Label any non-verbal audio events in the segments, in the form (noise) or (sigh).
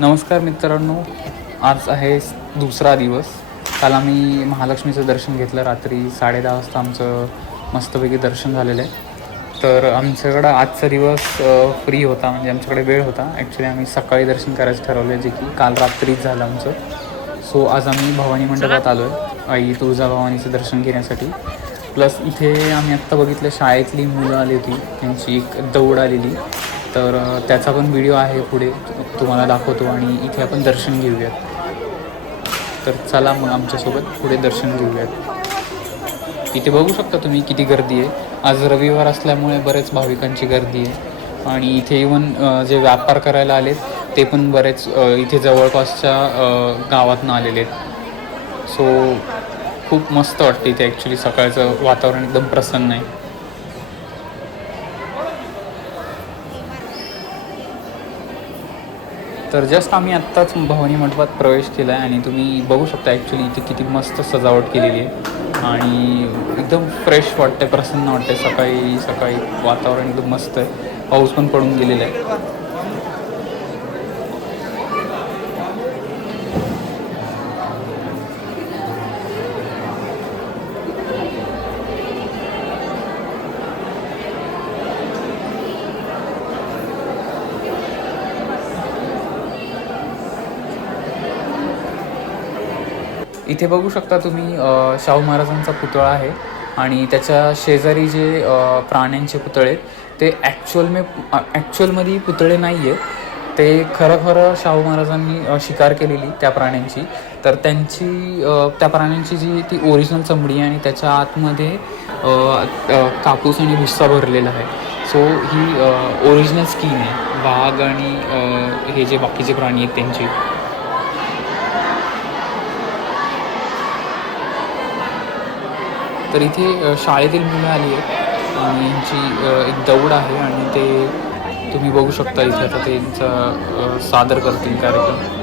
नमस्कार मित्रांनो आज आहे दुसरा दिवस. काल आम्ही महालक्ष्मीचं दर्शन घेतलं. रात्री साडेदहा वाजता आमचं मस्तपैकी दर्शन झालेलं आहे. तर आमच्याकडं आजचा दिवस फ्री होता. म्हणजे आमच्याकडे वेळ होता. ॲक्च्युली आम्ही सकाळी दर्शन करायचं ठरवलं जे की काल रात्रीच झालं आमचं. सो आज आम्ही भवानी मंडळात आलो आहे. आई तुळजाभवानीचं दर्शन घेण्यासाठी. प्लस इथे आम्ही आत्ता बघितलं शाळेतली मुलं आली होती. त्यांची एक दौड आलेली. तर त्याचा पण व्हिडिओ आहे पुढे. तुम्हाला दाखवतो आणि इथे आपण दर्शन घेऊयात. तर चला मग आमच्यासोबत पुढे दर्शन घेऊयात. इथे बघू शकता तुम्ही किती गर्दी आहे. आज रविवार असल्यामुळे बरेच भाविकांची गर्दी आहे. आणि इथे इवन जे व्यापार करायला आलेत ते पण बरेच इथे जवळपासच्या गावातनं आलेले आहेत. सो खूप मस्त वाटते इथे ॲक्च्युली सकाळचं वातावरण एकदम प्रसन्न आहे. तर जस्ट आम्ही आत्ताच भवानी मंडपात प्रवेश केला आहे आणि तुम्ही बघू शकता ॲक्च्युली इथे किती मस्त सजावट केलेली आहे. आणि एकदम फ्रेश वाटते प्रसन्न वाटते सकाळी सकाळी वातावरण एकदम मस्त आहे. पाऊस पण पडून गेलेला आहे. इथे बघू शकता तुम्ही शाहू महाराजांचा पुतळा आहे आणि त्याच्या शेजारी जे प्राण्यांचे पुतळे आहेत, ते ॲक्च्युअल मे ॲक्च्युअलमध्ये पुतळे नाही आहेत ते खरं खरं शाहू महाराजांनी शिकार केलेली त्या प्राण्यांची. तर त्यांची त्या प्राण्यांची जी ती ओरिजिनल चमडी आहे आणि त्याच्या आतमध्ये कापूस आणि भुस्सा भरलेला आहे. सो ही ओरिजिनल स्कीन आहे. वाघ आणि हे जे बाकीचे प्राणी आहेत त्यांची. तर इथे शाळेतील मुलं आली आहेत. आणि यांची एक दौड आहे आणि ते तुम्ही बघू शकता इथे आता त्यांचा सादर करतील कार्यक्रम.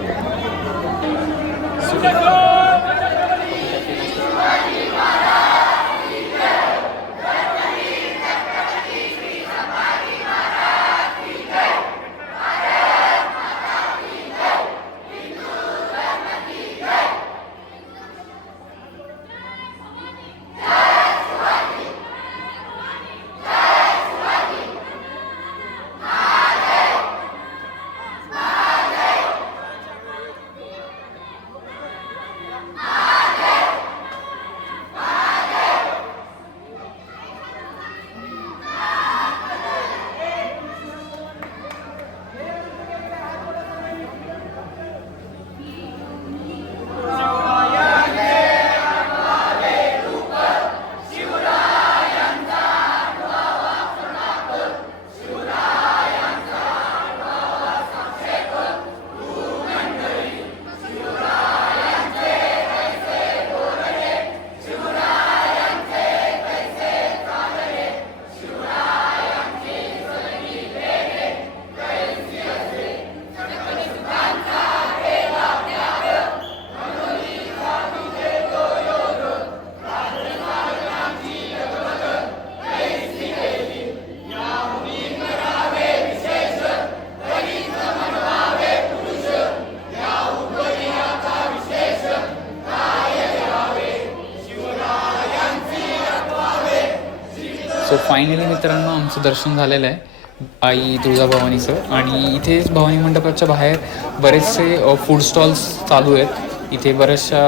फायनली मित्रांनो आमचं दर्शन झालेलं आहे आई तुळजाभवानीचं आणि इथेच भवानी मंडपाच्या बाहेर बरेचसे फूड स्टॉल्स चालू आहेत. इथे बऱ्याचशा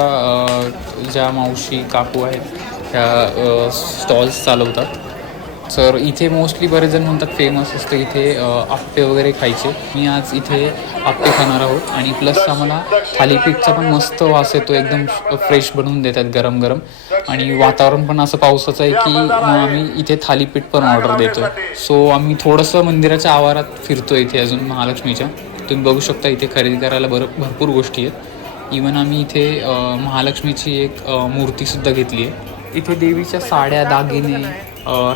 ज्या मावशी काकू आहेत त्या स्टॉल्स चालवतात. तर इथे मोस्टली बरेच जण म्हणतात फेमस असतं इथे आप्पे वगैरे खायचे. मी आज इथे आप्पे खाणार आहोत आणि प्लस आम्हाला थालीपीठचा पण मस्त वास येतो एकदम फ्रेश बनवून देतात गरम गरम आणि वातावरण पण असं पावसाचं आहे की आम्ही इथे थालीपीठ पण ऑर्डर देतो सो आम्ही थोडंसं मंदिराच्या आवारात फिरतो इथे अजून महालक्ष्मीच्या. तुम्ही बघू शकता इथे खरेदी करायला बर भरपूर गोष्टी आहेत. इवन आम्ही इथे महालक्ष्मीची एक मूर्तीसुद्धा घेतली आहे. इथे देवीच्या साड्या दागिने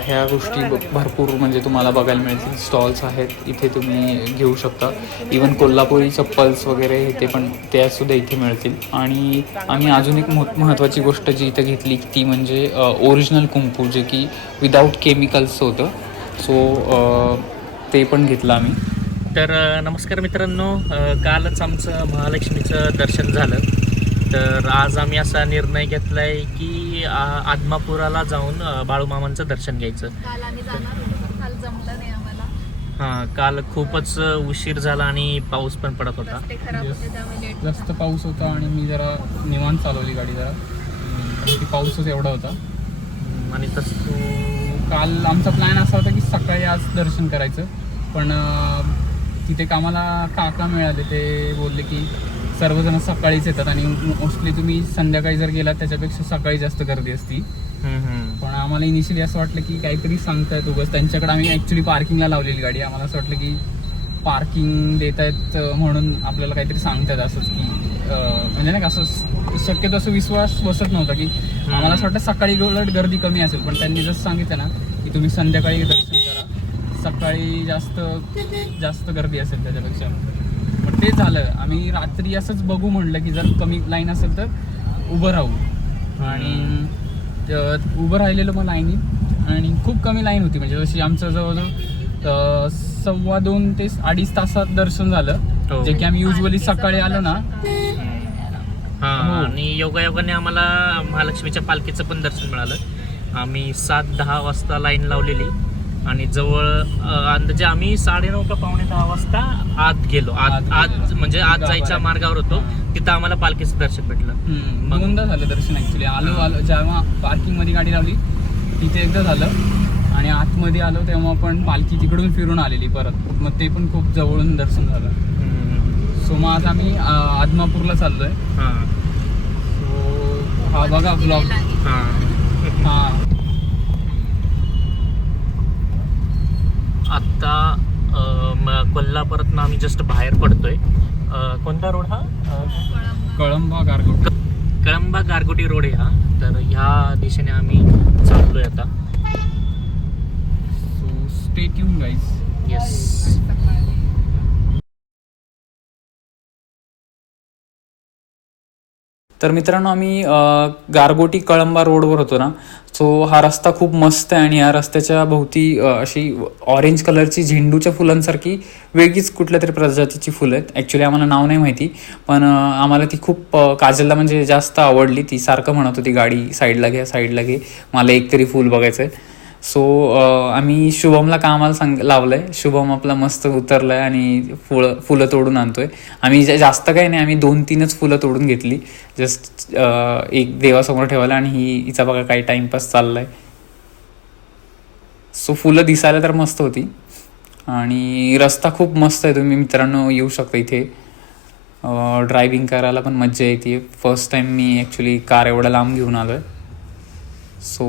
ह्या गोष्टी भरपूर म्हणजे तुम्हाला बघायला मिळतील. स्टॉल्स आहेत इथे तुम्ही घेऊ शकता. इवन कोल्हापुरी चप्पल्स वगैरे ते पण त्यासुद्धा इथे मिळतील. आणि आम्ही अजून एक मह महत्त्वाची गोष्ट जी इथं घेतली ती म्हणजे ओरिजिनल कुंकू जे की विदाऊट केमिकल्स होतं. सो ते पण घेतलं आम्ही. तर नमस्कार मित्रांनो. कालच आमचं महालक्ष्मीचं दर्शन झालं. तर आज आम्ही असा निर्णय घेतला आहे की आदमापुराला जाऊन बाळूमामांचं दर्शन घ्यायचं. काल आम्ही जाणार होतो पण काल जमलं नाही आम्हाला. हां काल खूपच उशीर झाला आणि पाऊस पण पडत होता. रस्ते खराब Yes. होते त्यामुळे लेट जास्त पाऊस होता आणि मी जरा निवांत चालवली गाडी जरा. की पाऊसच एवढा होता. आणि तसं काल आमचा प्लॅन असा होता की सकाळी आज दर्शन करायचं. पण तिथे कामाला काका मिळाले ते बोलले की सर्वजण सकाळीच येतात आणि मोस्टली तुम्ही संध्याकाळी जर गेलात त्याच्यापेक्षा सकाळी जास्त गर्दी असती. पण आम्हाला इनिशियली असं वाटलं की काहीतरी सांगतायत उगाच. त्यांच्याकडे आम्ही ॲक्च्युली पार्किंगला लावलेली गाडी. आम्हाला असं वाटलं की पार्किंग देत आहेत म्हणून आपल्याला काहीतरी सांगतायत असंच की म्हणजे नाही का असं शक्यतो असं विश्वास बसत नव्हता की आम्हाला असं वाटतं सकाळी उलट गर्दी कमी असेल. पण त्यांनी जसं सांगितलं ना की तुम्ही संध्याकाळी दर्शन करा. सकाळी जास्त जास्त गर्दी असेल त्याच्यापेक्षा. ते झालं. आम्ही रात्री असंच बघू म्हणलं की जर कमी लाईन असेल तर उभं राहू. आणि उभं राहिलेलं मग लाईनीत आणि खूप कमी लाईन होती. म्हणजे जशी आमचं जवळजवळ सव्वा दोन ते अडीच तासात दर्शन हो. झालं जे की आम्ही युजली सकाळी आलो ना. हां हो. आणि योगायोगाने आम्हाला महालक्ष्मीच्या पालखीचं पण दर्शन मिळालं. आम्ही सात दहा वाजता लाईन लावलेली. आणि जवळ अंदाजे आम्ही साडेनऊ का पावणे दहा वाजता आत गेलो. आत आत. म्हणजे आत जायच्या. मार्गावर होतो. तिथं आम्हाला पालखीचं दर्शन भेटलं. दोनदा झालं दर्शन ॲक्च्युली आलो आलो. जेव्हा पार्किंगमध्ये गाडी लावली तिथे एकदा झालं. आणि आतमध्ये आलो तेव्हा पण पालखी तिकडून फिरून आलेली परत. मग ते पण खूप जवळून दर्शन झालं. सो मग आज आम्ही आदमापूरला चाललोय. हां. सो हा बघा ब्लॉग हां हा आत्ता अ, म- कोल्हापुरात आम्ही जस्ट बाहेर पडतोय. कोणता रोड हा? कळंबा गारगोट. कळंबा गारगोटी रोड आहे हा. तर ह्या दिशेने आम्ही चाललोय आता. So stay tuned guys yes तर मित्रांनो आम्ही गारगोटी कळंबा रोडवर होतो ना सो हा रस्ता खूप मस्त आहे आणि या रस्त्याच्या भोवती अशी ऑरेंज कलरची झेंडूच्या फुलांसारखी वेगळीच कुठल्या तरी प्रजातीची फुलं आहेत. ॲक्च्युली आम्हाला नाव नाही माहिती पण आम्हाला ती खूप काजलला म्हणजे जास्त आवडली. ती सारखं म्हणत होती गाडी साईडला घे साईडला घे. मला एक तरी फुल बघायचं आहे सो आम्ही शुभमला कामाला सांग लावलं आहे शुभम आपला मस्त उतरला आहे आणि फुळं फुलं तोडून आणतोय. आम्ही जा- जास्त काही नाही आम्ही दोन तीनच फुलं तोडून घेतली. जस्ट एक देवासमोर ठेवायला आणि ही हिचा बघा काही टाईमपास चाललाय. सो फुलं दिसायला तर मस्त होती. आणि रस्ता खूप मस्त आहे. तुम्ही मित्रांनो येऊ शकता इथे. ड्रायव्हिंग करायला पण मज्जा येते. फर्स्ट टाईम मी ॲक्च्युली कार एवढा लांब घेऊन आलो आहे so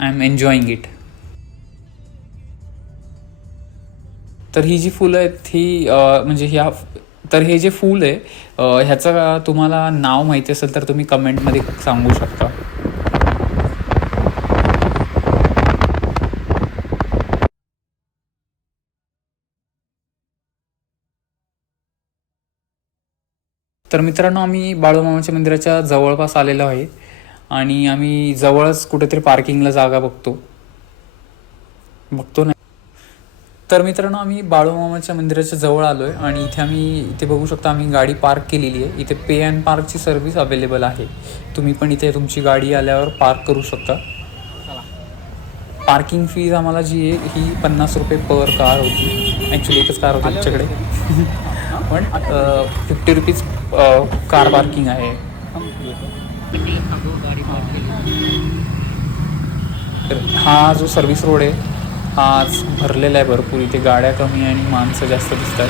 I am enjoying it तर ही जी फुलं आहेत ही म्हणजे ह्या तर हे जे फूल आहे ह्याचं तुम्हाला नाव माहिती असेल तर तुम्ही कमेंटमध्ये सांगू शकता. तर मित्रांनो आम्ही बाळूमामाच्या मंदिराच्या जवळपास आलेलो आहे आणि आम्ही जवळच कुठेतरी पार्किंगला जागा बघतो. बघतो ना? तर मित्रांनो आम्ही बाळूमामाच्या मंदिराच्या जवळ आलो आहे आणि इथे आम्ही इथे बघू शकता आम्ही गाडी पार्क केलेली आहे. इथे पे अँड पार्कची सर्व्हिस अवेलेबल आहे. तुम्ही पण इथे तुमची गाडी आल्यावर पार्क करू शकता. पार्किंग फीज आम्हाला जी आहे ही पन्नास रुपये पर कार होती. ॲक्च्युली एकच कार होती आमच्याकडे. (laughs) पण फिफ्टी रुपीज कार पार्किंग आहे. हा जो सर्व्हिस रोड आहे आज भरलेला आहे भरपूर. इथे गाड्या कमी आणि माणसं जास्त दिसतात.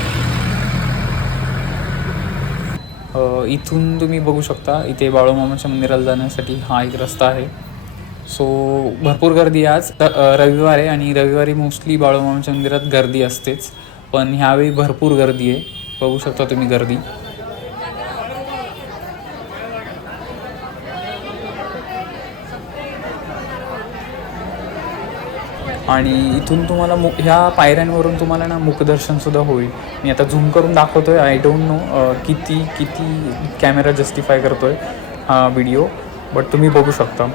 इथून तुम्ही बघू शकता इथे बाळूमामाच्या मंदिराला जाण्यासाठी हा एक रस्ता आहे. सो भरपूर गर्दी आहे आज. र- रविवार आहे आणि रविवारी मोस्टली बाळूमामाच्या मंदिरात गर्दी असतेच. पण ह्यावेळी भरपूर गर्दी आहे. बघू शकता तुम्ही गर्दी. आणि इथून तुम्हाला मु ह्या पायऱ्यांवरून तुम्हाला ना मुखदर्शनसुद्धा होईल. मी आता झूम करून दाखवतो आहे आय डोंट नो किती किती कॅमेरा जस्टिफाय करतो आहे हा व्हिडिओ बट तुम्ही बघू शकता.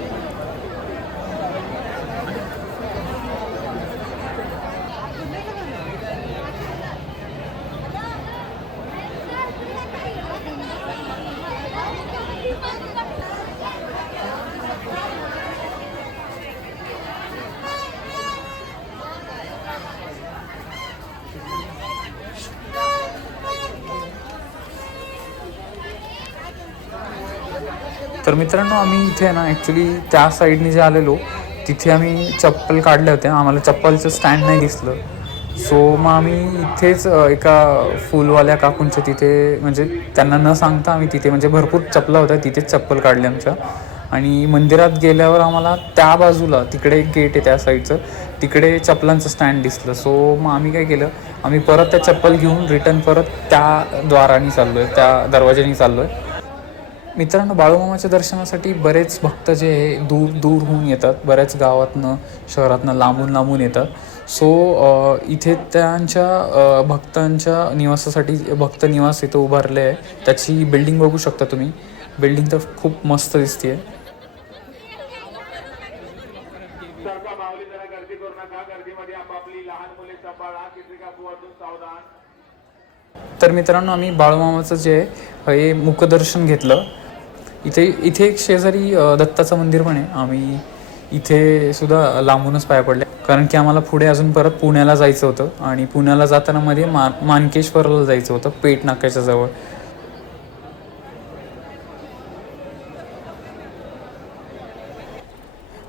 तर मित्रांनो आम्ही इथे ना ॲक्च्युली त्या साईडने जे आलेलो तिथे आम्ही चप्पल काढल्या होत्या. आम्हाला चप्पलचं स्टँड नाही दिसलं. सो मग आम्ही इथेच एका फुलवाल्या काकूंच्या तिथे म्हणजे त्यांना न सांगता आम्ही तिथे म्हणजे भरपूर चपला होत्या तिथेच चप्पल काढली आमच्या. आणि मंदिरात गेल्यावर आम्हाला त्या बाजूला तिकडे एक गेट आहे त्या साईडचं तिकडे चप्पलांचं स्टँड दिसलं. सो मग आम्ही काय केलं आम्ही परत त्या चप्पल घेऊन रिटर्न परत त्या द्वाराने चाललो आहे त्या दरवाज्याने चाललो आहे मित्रांनो बाळूमामाच्या दर्शनासाठी बरेच भक्त जे आहे दूर दूर होऊन येतात. बऱ्याच गावातनं शहरातनं लांबून लांबून येतात. सो इथे त्यांच्या भक्तांच्या निवासासाठी भक्त निवास इथं उभारले आहे. त्याची बिल्डिंग बघू शकता तुम्ही. बिल्डिंग तर खूप मस्त दिसते आहे तर मित्रांनो आम्ही बाळूमामाचं जे हे मुखदर्शन घेतलं. इथे इथे एक शेजारी दत्ताचं मंदिर पण आहे. आम्ही इथे सुद्धा लांबूनच पाया पडले. कारण की आम्हाला पुढे अजून परत पुण्याला जायचं होतं. आणि पुण्याला जाताना मध्ये मा मानकेश्वरला जायचं होतं पेट नाक्याच्या जवळ.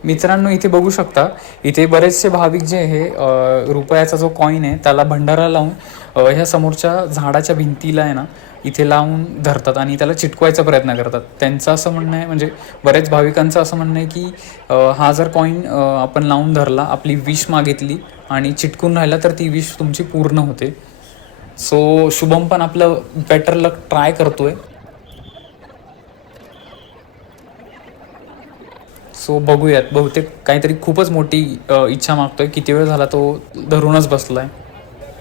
मित्रांनो इथे बघू शकता इथे बरेचसे भाविक जे आहे रुपयाचा जो कॉईन आहे त्याला भंडारा लावून ह्या समोरच्या झाडाच्या भिंतीला आहे ना इथे लावून धरतात आणि त्याला चिटकवायचा प्रयत्न करतात. त्यांचं असं म्हणणं आहे म्हणजे बरेच भाविकांचं असं म्हणणं आहे की हा जर कॉईन आपण लावून धरला आपली विश मागितली आणि चिटकून राहिला तर ती विश तुमची पूर्ण होते. सो शुभम पण आपलं बेटर लक ट्राय करतोय. सो बघूयात. बहुतेक काहीतरी खूपच मोठी इच्छा मागतोय. किती वेळ झाला तो धरूनच बसलाय.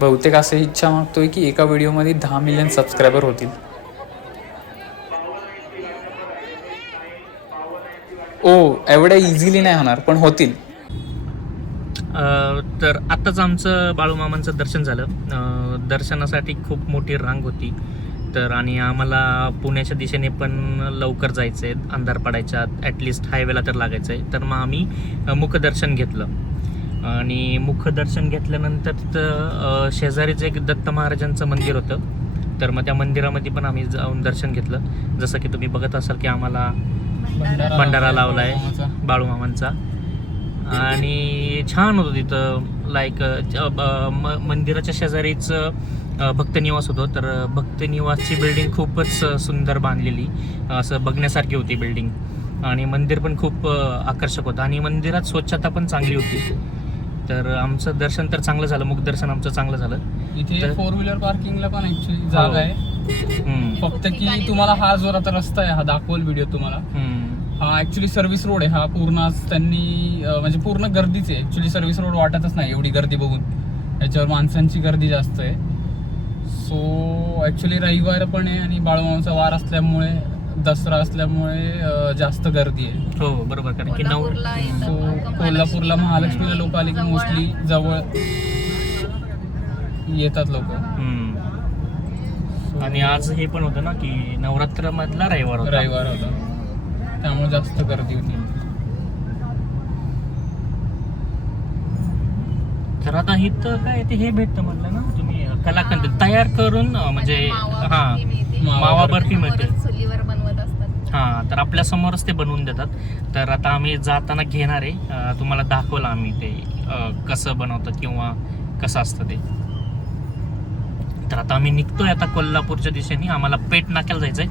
बहुतेक असे इच्छा मागतोय की एका व्हिडिओमध्ये दहा मिलियन सबस्क्रायबर होतील. ओ एवढ्या इझिली नाही होणार पण होतील. तर आत्ताच आमचं बाळूमामांचं दर्शन झालं. दर्शनासाठी खूप मोठी रांग होती. तर आणि आम्हाला पुण्याच्या दिशेने पण लवकर जायचं आहे अंधार पडायच्या ॲटलिस्ट हायवेला तर लागायचं आहे तर मग आम्ही मुखदर्शन घेतलं. आणि मुखदर्शन घेतल्यानंतर तिथं अ, शेजारीच एक दत्त महाराजांचं मंदिर होतं. तर मग त्या मंदिरामध्ये पण आम्ही जाऊन दर्शन घेतलं. जसं की तुम्ही बघत असाल की आम्हाला भंडारा लावलाय बाळूमामांचा. आणि छान होतं तिथं लाईक मंदिराच्या शेजारीच अ, भक्तनिवास होतो. तर भक्तनिवासची बिल्डिंग खूपच सुंदर बांधलेली. असं बघण्यासारखी होती बिल्डिंग आणि मंदिर पण खूप आकर्षक होतं. आणि मंदिरात स्वच्छता पण चांगली होती. तर आमचं दर्शन तर चांगलं झालं. मुखदर्शन आमचं चांगलं झालं. इथे फोर व्हीलर पार्किंगला पण ऍक्च्युली जागा आहे. फक्त की तुम्हाला हा जो आता रस्ता आहे हा दाखवल व्हिडिओ तुम्हाला. हा ऍक्च्युली सर्व्हिस रोड आहे. हा पूर्ण त्यांनी म्हणजे पूर्ण गर्दीच आहे. ऍक्च्युली सर्व्हिस रोड वाटतच नाही एवढी गर्दी बघून. याच्यावर माणसांची गर्दी जास्त आहे. सो ऍक्च्युली रविवार पण आहे आणि बाळूमामाचा वार असल्यामुळे दसरा असल्यामुळे जास्त गर्दी आहे. हो बरोबर. कारण की नऊ कोल्हापूरला येतात सो लोकं, कोल्हापूरला महालक्ष्मीला लोक आले की मोस्टली जवळ येतात लोक. हम्म. आणि आज हे पण होतं ना की नवरात्र मधला रविवार होता. रविवार होता. त्यामुळे जास्त गर्दी होती. तर आता इथं काय ते हे भेटतं म्हटलं ना तुम्ही? कलाकंद तयार करून अं, म्हणजे हा. मावा बर्फी मिळते. समोरच चुलीवर बनवत असतात. हा तर आपल्या समोरच ते बनवून देतात. तर आता आम्ही जाताना घेणार आहे. अं, तुम्हाला दाखवलं आम्ही ते अं, कसं बनवतात किंवा कसं असतं ते. तर आता आम्ही निघतोय आता कोल्हापूरच्या दिशेने. आम्हाला पेट नाक्याला जायचंय.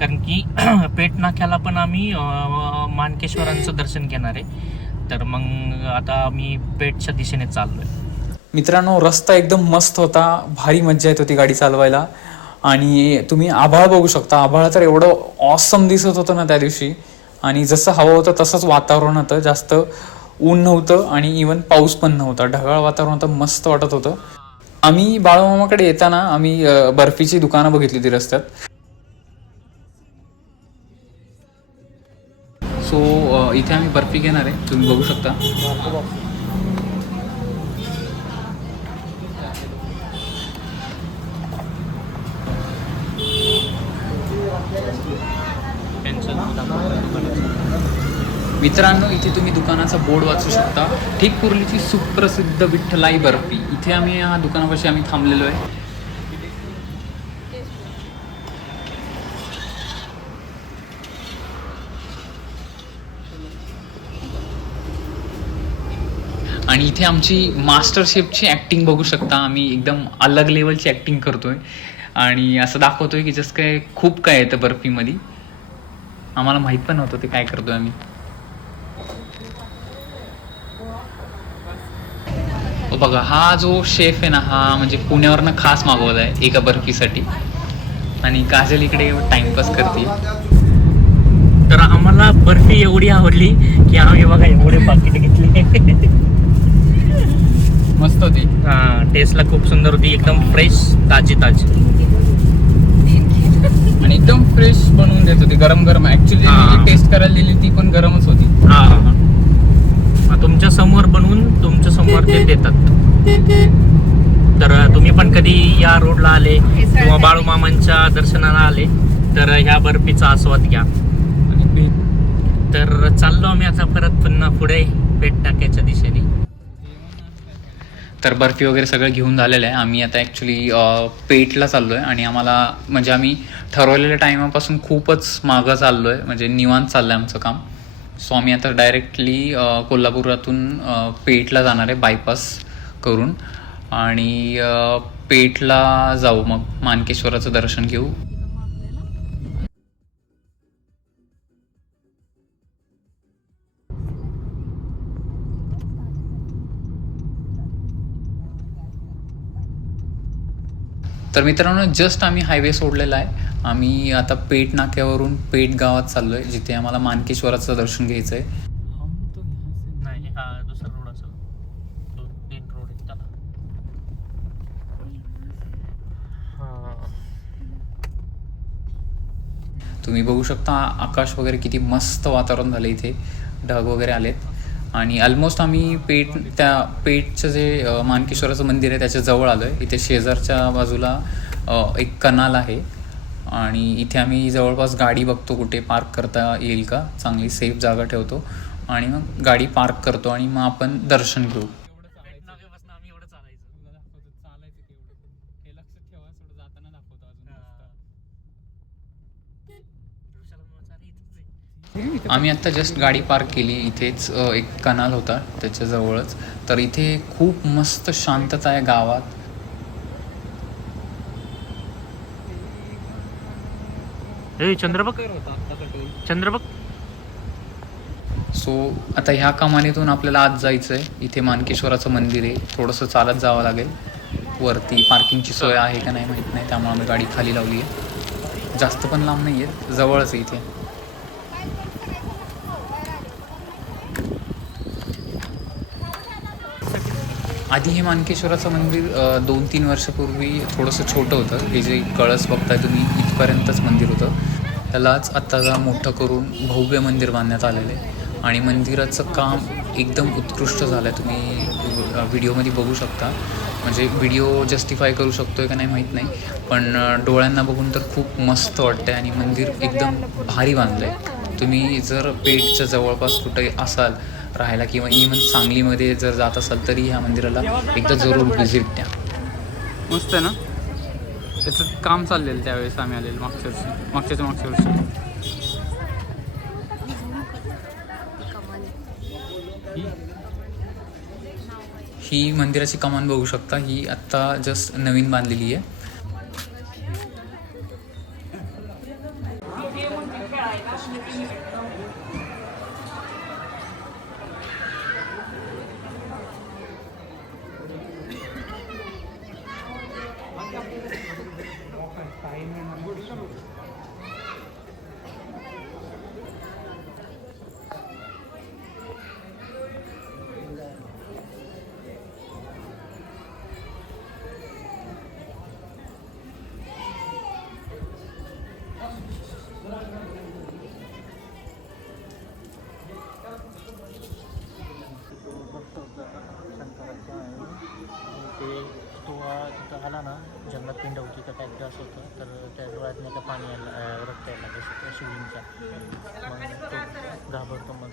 कारण की (clears throat) पेट नाक्याला पण आम्ही अं, मानकेश्वरांचं दर्शन घेणार आहे. तर मग आता आम्ही पेटच्या दिशेने चाललोय. मित्रांनो रस्ता एकदम मस्त होता. भारी मज्जा येत होती गाडी चालवायला. आणि तुम्ही आभाळ बघू शकता. आभाळ तर एवढं ऑसम दिसत होतं ना त्या दिवशी. आणि जसं हवं होतं तसंच वातावरण होतं. जास्त ऊन नव्हतं आणि इवन पाऊस पण नव्हता. ढगाळ वातावरण होतं मस्त वाटत होतं. आम्ही बाळूमामाकडे येताना आम्ही बर्फीची दुकानं बघितली ती रस्त्यात. सो इथे आम्ही बर्फी घेणार आहे. तुम्ही बघू शकता. मित्रांनो इथे तुम्ही दुकानाचा बोर्ड वाचू शकता. ठीक कुर्लीची सुप्रसिद्ध विठ्ठलाई बर्फी. इथे आम्ही या दुकानापाशी आम्ही थांबलेलो आहे. आणि इथे आमची मास्टर शेफची ॲक्टिंग बघू शकता. आम्ही एकदम अलग लेवलची ॲक्टिंग करतोय. आणि असं दाखवतोय की जसं काय खूप काय येतं बर्फीमध्ये. आम्हाला माहीत पण नव्हतं ते काय करतोय आम्ही. हो बघा हा जो शेफ आहे ना हा म्हणजे पुण्यावरनं खास मागवला आहे एका बर्फीसाठी. आणि काजल इकडे टाइमपास करते. तर आम्हाला बर्फी एवढी आवडली की आम्ही बघा एवढे पाकिट घेतले. (laughs) मस्त होती. हा टेस्टला खूप सुंदर होती एकदम फ्रेश ताजी ताजी आणि एकदम फ्रेश बनवून देत होती गरम गरम. ऍक्च्युली. टेस्ट करायला दिली ती पण गरमच होती. हा हा, हा. तुमच्यासमोर बनवून तुमच्यासमोर ते देतात. तर तुम्ही पण कधी या रोडला आले किंवा बाळूमामांच्या दर्शनाला आले तर ह्या बर्फीचा आस्वाद घ्या. तर चाललो आम्ही आता परत पुन्हा पुढे पेट टाक्याच्या दिशेने. तर बर्फी वगैरे सगळं घेऊन झालेलं आहे. आम्ही आता ॲक्च्युली पेटला चाललो आहे आणि आम्हाला म्हणजे आम्ही ठरवलेल्या टायमापासून खूपच मागं चाललो आहे म्हणजे निवांत चाललं आहे आमचं काम. सो आम्ही आता डायरेक्टली कोल्हापुरातून पेटला पेठला जाणार आहे बायपास करून. आणि पेठला जाऊ मग. मानकेश्वराचं दर्शन घेऊ. तर मित्रांनो जस्ट आम्ही हायवे सोडलेला आहे. आम्ही आता पेठ नाक्यावरून पेठ गावात चाललो आहे जिथे आम्हाला मानकेश्वराचं दर्शन घ्यायचं आहे हा हा. तुम्ही बघू शकता आकाश वगैरे किती मस्त वातावरण झालं इथे. ढग वगैरे आलेत. आणि ऑलमोस्ट आम्ही पेठ त्या पेठचं जे मानकेश्वराचं मंदिर आहे त्याच्याजवळ आलो आहे इथे शेजारच्या बाजूला एक कनाल आहे. आणि इथे आम्ही जवळपास गाडी बघतो कुठे पार्क करता येईल का. चांगली सेफ जागा ठेवतो. आणि मग गाडी पार्क करतो आणि मग आपण दर्शन घेऊ पेटनाक्यापासून आम्ही एवढं चालायचं वृषाला म्हणून चाल इथंच आहे. आम्ही आत्ता जस्ट गाडी पार्क केली. इथेच एक कनाल होता त्याच्या जवळच तर इथे खूप मस्त शांतता आहे गावात. ए चंद्रबघ चंद्रबघ सो आता ह्या कमानीतून आपल्याला आत जायचं आहे इथे मानकेश्वराचं मंदिर आहे. थोडंसं चालत जावं लागेल. वरती पार्किंगची सोय आहे का नाही माहीत नाही. त्यामुळे आम्ही गाडी खाली लावली आहे. जास्त पण लांब नाही आहे जवळच आहे इथे. आधी हे मानकेश्वराचं मंदिर दोन तीन वर्षापूर्वी थोडंसं छोटं होतं. हे जे कळस बघताय तुम्ही इथपर्यंतच मंदिर होतं. त्यालाच आत्ता मोठं करून भव्य मंदिर बांधण्यात आलेलं आहे. आणि मंदिराचं काम एकदम उत्कृष्ट झालं आहे तुम्ही व्हिडिओमध्ये बघू शकता. म्हणजे व्हिडिओ जस्टिफाय करू शकतो आहे का नाही माहीत नाही. पण डोळ्यांना बघून तर खूप मस्त वाटतं आहे आणि मंदिर एकदम भारी बांधलं आहे तुम्ही जर पेठच्या जवळपास कुठे असाल राहायला किंवा इवन सांगलीमध्ये जर जात असाल तरी ह्या मंदिराला एकदा जरूर व्हिजिट द्या. मस्त आहे ना? त्याचं काम चाललेलं त्यावेळेस आम्ही आलेलो मागच्या वर्षी. मागच्याच्या मागच्या वर्षी. ही मंदिराची कमान बघू शकता. ही आत्ता जस्ट नवीन बांधलेली आहे ते तो तिथं आला ना जंगलात पिंड होती तर काहीतरी असं होतं. तर त्या डोळ्यात नाही का पाणी यायला रक्त यायला त्या शिवलिंगच्या मग तो घाबरतो मग.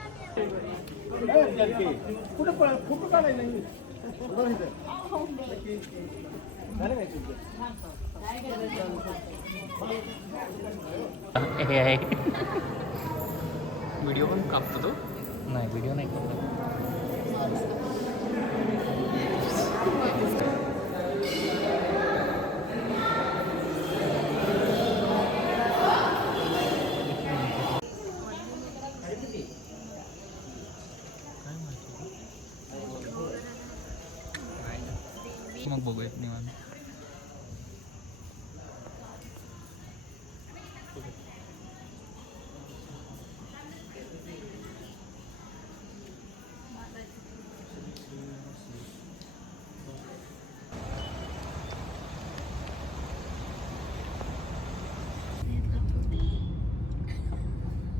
हे आहे. व्हिडिओ पण कापतो तो? नाही व्हिडिओ नाही करत मग बघूयात निवांत.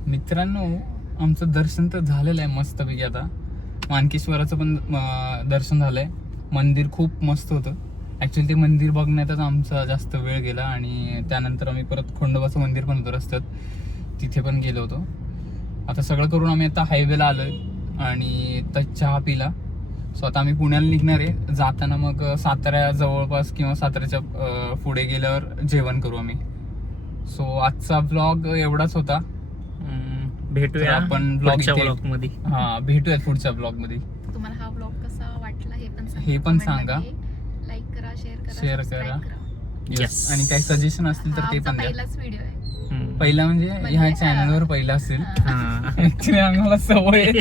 मित्रांनो आमचं दर्शन तर झालेलं आहे मस्तपैकी आता. मानकेश्वराचं पण अं, दर्शन झालंय. मंदिर खूप मस्त होतं. ॲक्च्युली ते मंदिर बघण्यातच आमचा जास्त वेळ गेला आणि त्यानंतर आम्ही परत खंडोबाचं मंदिर पण होतं रस्त्यात. तिथे पण गेलो होतो. आता सगळं करून आम्ही आता हायवेला आलोय आणि तर चहा पिला. सो आता आम्ही पुण्याला निघणार आहे. जाताना मग साताऱ्या जवळपास किंवा साताऱ्याच्या पुढे गेल्यावर जेवण करू आम्ही. सो आजचा ब्लॉग एवढाच होता. भेटूया आपण ब्लॉगमध्ये. हा भेटूयात पुढच्या ब्लॉगमध्ये तुम्हाला हा ब्लॉग कसा वाटला हे पण सांगा. लाईक करा शेअर करा Share subscribe करा. Yes. आणि काही सजेशन असतील तर ते पण द्या पहिलाच व्हिडिओ आहे हम्म. पहिला म्हणजे म्हणजे, ह्या. चॅनलवर पहिला असेल हा. ऍक्च्युली आम्हाला सवय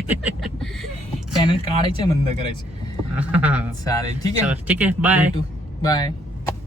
चॅनल (laughs) काढायचे बंद करायचे हा. चालेल ठीक आहे चला, ठीक आहे बाय बाय